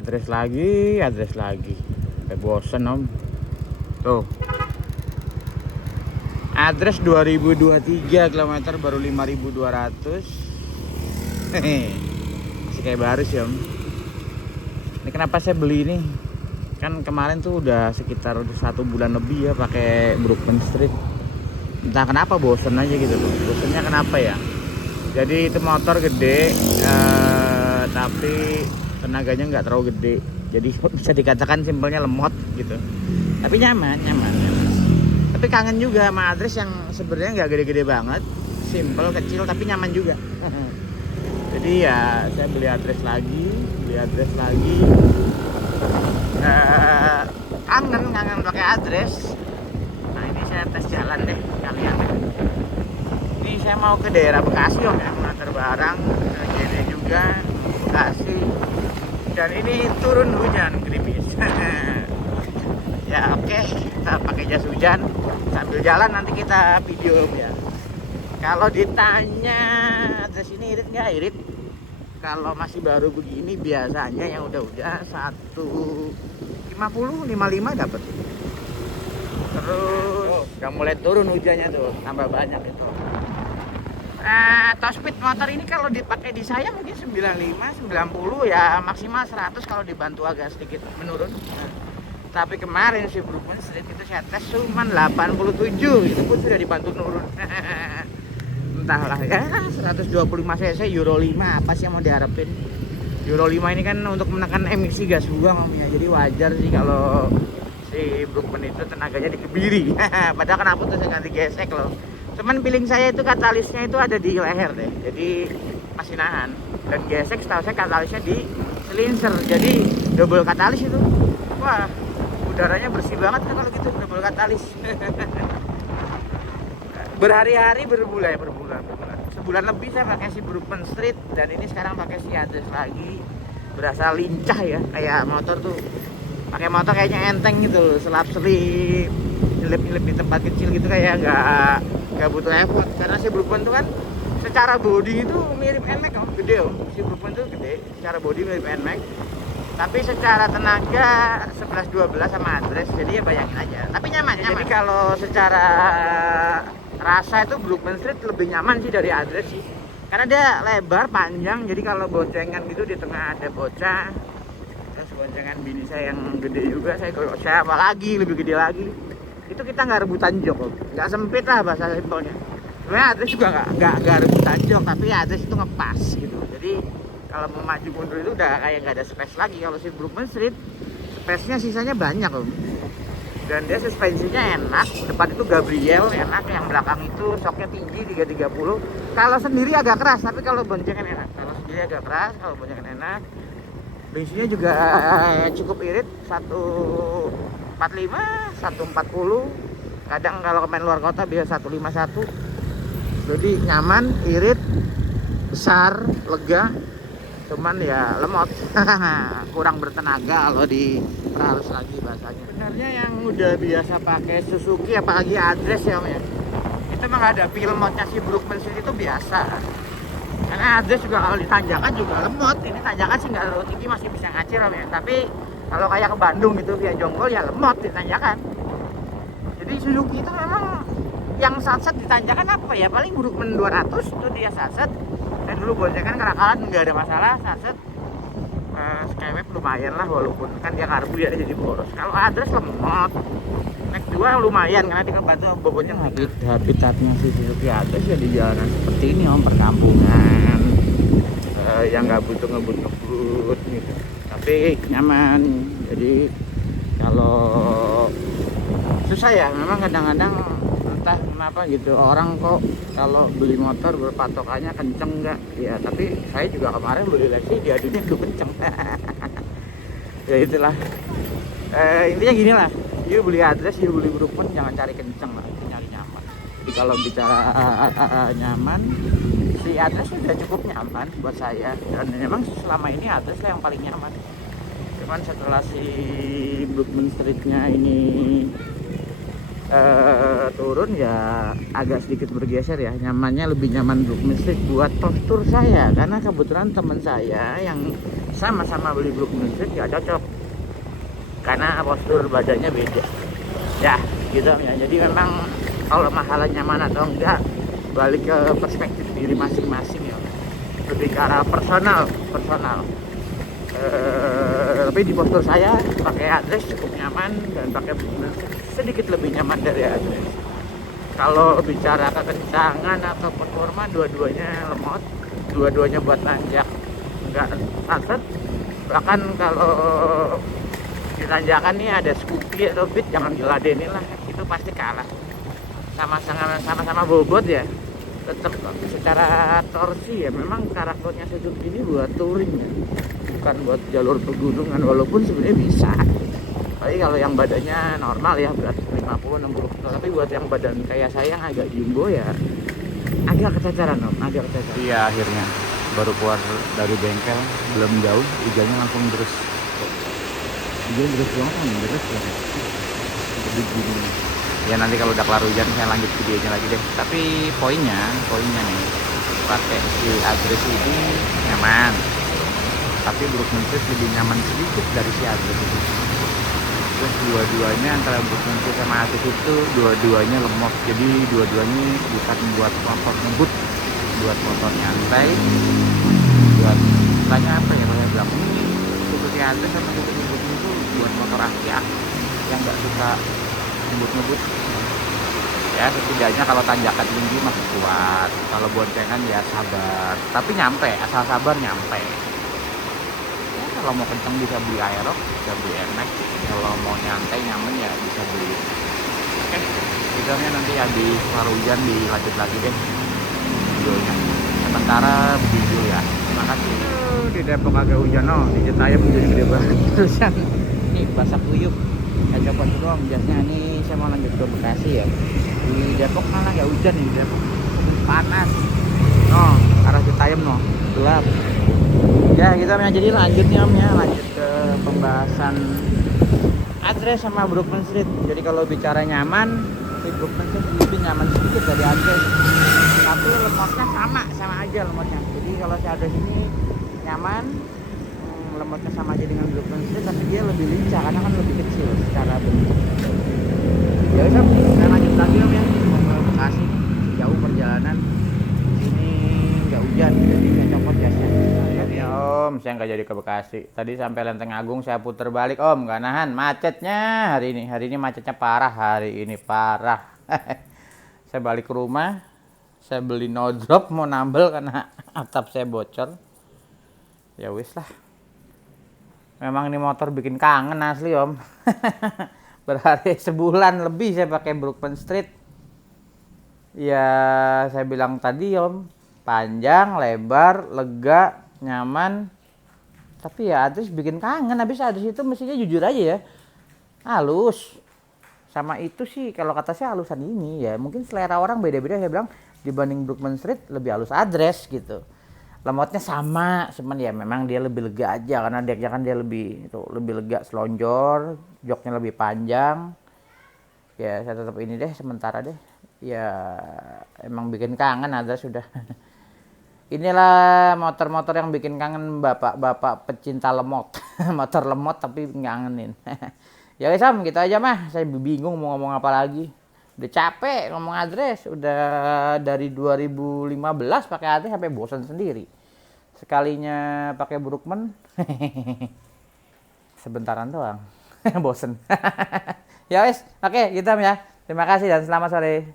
Address lagi. Udah bosen om. Tuh. Address 2023 kilometer baru 5.200. Masih kayak baru sih om. Ini kenapa saya beli ini? Kan kemarin tuh udah sekitar 1 bulan lebih ya pakai Brookman Street. Entah kenapa bosen aja gitu loh. Bosennya kenapa ya? Jadi itu motor gede, tapi tenaganya nggak terlalu gede. Jadi bisa dikatakan simpelnya lemot gitu. Tapi nyaman. Tapi kangen juga sama Address yang sebenarnya nggak gede-gede banget, simpel kecil tapi nyaman juga. Jadi ya saya beli Address lagi. Kangen pakai Address. Nah ini saya tes jalan deh kalian. Ini saya mau ke daerah Bekasi om ya, mengantar barang. Jadi juga Bekasi. Dan ini turun hujan gerimis. Ya oke, kita pakai jas hujan sambil jalan, nanti kita video ya. Kalau ditanya Address ini irit nggak irit? Kalau masih baru begini biasanya yang udah 150, 55 dapat. Terus udah mulai turun hujannya tuh, tambah banyak itu. Top speed motor ini kalau dipakai di saya mungkin 95, 90 ya, maksimal 100 kalau dibantu agak sedikit menurun. Tapi kemarin si Brookman Street itu saya tes cuma 87, itu pun sudah dibantu nurun. Entahlah ya, 125 cc Euro 5 apa sih yang mau diharapin? Euro 5 ini kan untuk menekan emisi gas buang om ya, jadi wajar sih kalau si Brookman itu tenaganya dikebiri. Padahal kenapa tuh saya ganti gesek loh. Cuman feeling saya itu katalisnya itu ada di leher deh, jadi masih nahan. Dan gesek setahu saya katalisnya di silinser, jadi double katalis itu. Wah, udaranya bersih banget kan kalau gitu, double katalis. Berhari-hari, berbulan. Sebulan lebih saya pakai si Brookman Street, dan ini sekarang pakai si Address lagi. Berasa lincah ya, kayak motor tuh. Pakai motor kayaknya enteng gitu, selap-selip, nyelip-nyelip di tempat kecil gitu, kayak nggak butuh effort. Karena si Brookman tuh kan secara body itu mirip NMAX om, gede om. Si Brookman tuh gede, secara body mirip NMAX. Tapi secara tenaga 11-12 sama Address, jadi ya bayangin aja. Tapi nyaman. Jadi kalau secara rasa itu Brookman Street lebih nyaman sih dari Address sih. Karena dia lebar, panjang, jadi kalau boncengan gitu di tengah ada bocah. Terus boncengan bini saya yang gede juga, saya apalagi lebih gede lagi. Itu kita nggak rebutan jok, nggak sempit lah bahasa simpelnya. Sebenarnya Address juga nggak rebutan jok, tapi Address itu ngepas gitu. Jadi kalau mau maju mundur itu udah kayak nggak ada space lagi. Kalau si Brookman Street space-nya sisanya banyak om. Dan dia suspensinya enak, depan itu Gabriel enak, yang belakang itu shocknya tinggi 330. Kalau sendiri agak keras, tapi kalau boncengan enak. Kalau sendiri agak keras, kalau boncengan enak. Bensinnya juga cukup irit, 145, 140. Kadang kalau main luar kota bisa 151. Jadi nyaman, irit, besar, lega. Cuman ya lemot. Kurang bertenaga kalau diperhalus lagi bahasanya. Sebenarnya yang udah biasa pakai Suzuki apalagi Address ya om ya, itu emang ada feel modnya si Brookman Street itu biasa. Karena Address juga kalau ditanjakan juga lemot. Ini tanjakan sih nggak terlalu tinggi, masih bisa ngacir om ya. Tapi kalau kayak ke Bandung gitu via Jonggol ya lemot ditanjakan. Jadi Suzuki itu memang yang satset ditanjakan apa ya, paling Brookman 200 itu dia satset. Dan dulu boncengan kerakalan nggak ada masalah, satset. Skyway lumayan lah, walaupun kan dia karbu ya jadi boros. Kalau Address lemot. Next 2 lumayan karena dia ngebantu bobotnya. Habitatnya si Suzuki Address ya di jalanan seperti ini om, perkampungan, yang nggak butuh ngebut gitu. Tapi nyaman. Jadi kalau susah ya, memang kadang-kadang entah kenapa gitu orang kok kalau beli motor berpatokannya kenceng nggak ya, tapi saya juga kemarin beli Lexi diadunya tuh kenceng. Ya itulah, intinya gini lah, you beli Address, you beli Brookman, jangan cari kenceng lah, nyari nyaman. Jadi kalau bicara nyaman, si Address sudah cukup nyaman buat saya, dan memang selama ini Address lah yang paling nyaman. Cuman setelah si Brookman Streetnya ini turun ya agak sedikit bergeser ya, nyamannya lebih nyaman Brookman Street buat postur saya, karena kebetulan teman saya yang sama-sama beli Brookman Street ya cocok karena postur badannya beda ya gitu ya. Jadi memang kalau masalah nyaman atau enggak balik ke perspektif diri masing-masing ya, lebih ke arah personal. Tapi di postur saya pakai address cukup nyaman dan pakai sedikit lebih nyaman dari address. Kalau bicara kekencangan atau performa, dua-duanya lemot, dua-duanya buat nanjak nggak saset. Bahkan kalau di tanjakan nih ada Scoopy atau Beat, jangan diladenin lah, itu pasti kalah. Sama-sama bobot ya, tetap secara torsi ya memang karakternya Suzuki ini buat touring ya, bukan buat jalur pegunungan, walaupun sebenarnya bisa. Tapi kalau yang badannya normal ya berat 50-60 kilo, tapi buat yang badan kayak saya yang agak jumbo ya agak kececeran om, agak kececeran. Iya, akhirnya baru keluar dari bengkel, belum jauh hujannya langsung terus. Hujan terus banget om, terus ya. Jadi gini. Ya nanti kalau udah kelar hujan saya lanjut videonya lagi deh. Tapi poinnya nih, pakai si Adres ini nyaman. Tapi Brookman Street lebih nyaman sedikit dari si Adres itu. Terus dua-duanya antara Brookman Street sama Adres itu dua-duanya lemot. Jadi dua-duanya bukan buat motor ngebut, buat motor nyantai, buat istilahnya apa ya, kalau saya bilang ini seperti Adres sama seperti Brookman itu buat motor aki-aki yang nggak suka ngebut-ngebut ya. Setidaknya kalau tanjakan tinggi masih kuat, kalau boncengan ya sabar, tapi nyampe, asal sabar nyampe ya. Kalau mau kenceng bisa beli Aerox, bisa beli NMAX. Kalau mau nyantai nyaman ya bisa beli. Oke, videonya nanti habis kelar hujan dilanjut lagi deh videonya. Sementara begitu ya, terima kasih. Di Depok agak hujan oh, di Citayam jadi gede banget terusan. Nih basah kuyup. Saya copot dulu om, biasanya nih saya mau lanjut ke Bekasi ya. Di Depok malah nggak hujan nih, di Depok panas. Oh, arah Citayam no, gelap. Ya kita jadi lanjut nih om ya, lanjut ke pembahasan Adres sama Brookman Street. Jadi kalau bicara nyaman, si Brookman Street lebih nyaman sedikit dari Adres. Tapi lemotnya sama aja lemotnya. Jadi kalau si Adres ini nyaman, lemotnya sama aja dengan Brookman Street, tapi dia lebih lincah karena kan lebih kecil secara bentuk. Ya udah, kita lanjut lagi om ya, mau ke Bekasi, jauh perjalanan. Sini nggak hujan, jadi saya copot jasnya. Ya om, saya nggak jadi ke Bekasi. Tadi sampai Lenteng Agung saya putar balik om, nggak nahan macetnya hari ini. Hari ini macetnya parah, hari ini parah. Saya balik ke rumah, saya beli no drop mau nambel karena atap saya bocor. Ya wis lah. Memang ini motor bikin kangen asli om. Berhari sebulan lebih saya pakai Brookman Street. Ya saya bilang tadi om, panjang, lebar, lega, nyaman. Tapi ya Adres bikin kangen. Habis Adres itu mestinya jujur aja ya, halus. Sama itu sih kalau kata saya halusan ini ya. Mungkin selera orang beda-beda, saya bilang dibanding Brookman Street lebih halus Adres gitu. Lemotnya sama, cuman ya memang dia lebih lega aja karena deknya kan dia lebih lega, selonjor, joknya lebih panjang. Ya saya tetap ini deh sementara deh. Ya emang bikin kangen ada sudah. Inilah motor-motor yang bikin kangen bapak-bapak pecinta lemot. Motor lemot tapi ngangenin. Ya guys, gitu aja mah. Saya bingung mau ngomong apa lagi. Udah capek ngomong Adres, udah dari 2015 pakai Adres sampai bosan sendiri. Sekalinya pakai Brookman sebentaran doang. Bosen. Ya wes, oke, gitu ya. Terima kasih dan selamat sore.